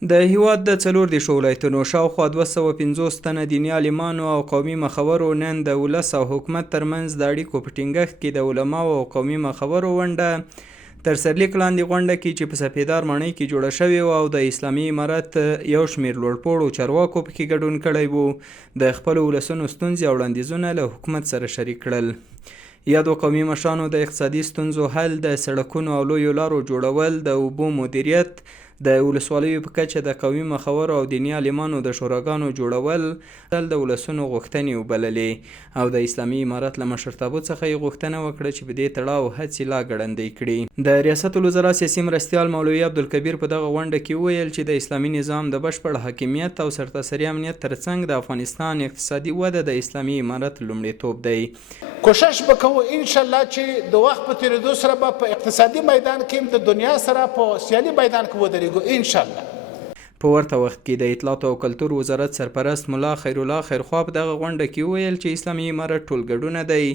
د هیواد د 14 ولایتونو شاوخوا 250 تنه دیني عالمانو او قومي مخورو نن د ولس او حکومت ترمنځ د اړیکو په ټینګښت کې د علماو او قومي مخورو ونډه تر سرلیک لاندې غونډه کې چې په سپیدار ماڼۍ کې جوړه شوې وه او د اسلامي امارت یو شمېر لوړپوړو چارواکو پکې ګډون کړی و د خپلو ولسونو ستونزې او وړاندیزونه له حکومت سره شریک کړل. یادو قومي مشرانو د اقتصادي ستونزو حل، د سړکونو او لویو لارو جوړول، د اوبو مدیریت، د ولسوالیو په کچه د قومي مخورو او دیني عالمانو د شوراګانو جوړول د ولسونو غوښتنې وبللې او د اسلامي امارت له مشرتابه څخه یې غوښتنه وکړه چې په دې تړاو هڅې لا ګړندۍ کړي. د ریاست الوزرا سیاسي مرستیال مولوي عبدالکبیر په دغه غونډه کې وویل چې د اسلامي نظام د بشپړ حاکمیت او سرتاسري امنیت ترڅنګ د افغانستان اقتصادي وده د اسلامي امارت لومړیتوب دی. کوشش وکړو ان شاء الله چې د وخت په تیریدو سره به په اقتصادي میدان کې د دنیا سره په سیالي میدان کې ودرېږو ان شاء الله. په ورته وخت کې د اطلاعات او کلتور وزارت سرپرست ملا خیرالله خیرخوا په دغه غونډه کې وویل چې اسلامي امارت ټولګډونه دی،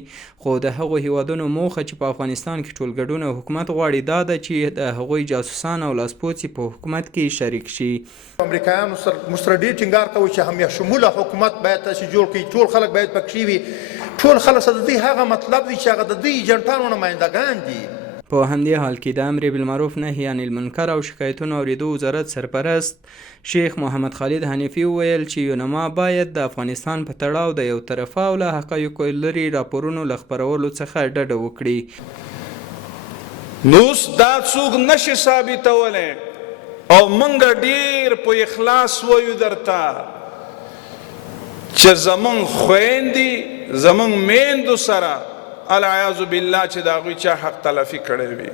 خو د هغو هیوادونو موخه چې په افغانستان کې ټولګډونه حکومت غواړي دا ده چې د هغوی جاسوسان او لاسپوڅي په حکومت کې شریک شي. امریکایانو سره ډېر ټینګار کوي چې همیا شموله حکومت باید تاسې جوړ کړي، ټول خلک باید پکې وي، ټول خلک د دوی هغه مطلب دی چې هغه د دوی ایجنټانو نمایندګان دي. په همدې حال کې د امر بالمعروف نهي عن المنکر او شکایتونو اوریدو وزارت سرپرست شیخ محمد خالد حنیفي وویل چې یونما باید د افغانستان په تړاو د یو طرفه او له حقایقو لري راپورونو له خپرولو څخه ډډه وکړي. نو دا څوک نشي ثابتولی او موږ ډیر په اخلاص وایو درته چې زمونږ خویندې زمونږ میندو سره العیاذ بالله چې د هغوی چا حق تلفي کړی وي.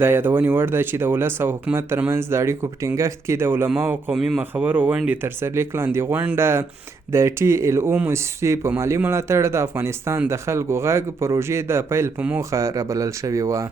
دا یادونې وړ ده چې د ولس او حکومت ترمنځ د اړیکو په ټینګښت کې د علماو او قومي مخورو ونډې تر سرلیک لاندې غونډه د TLO موسسې په مالي ملاتړ د افغانستان د خلکو غږ پروژې د پیل په موخه رابلل شوې وه.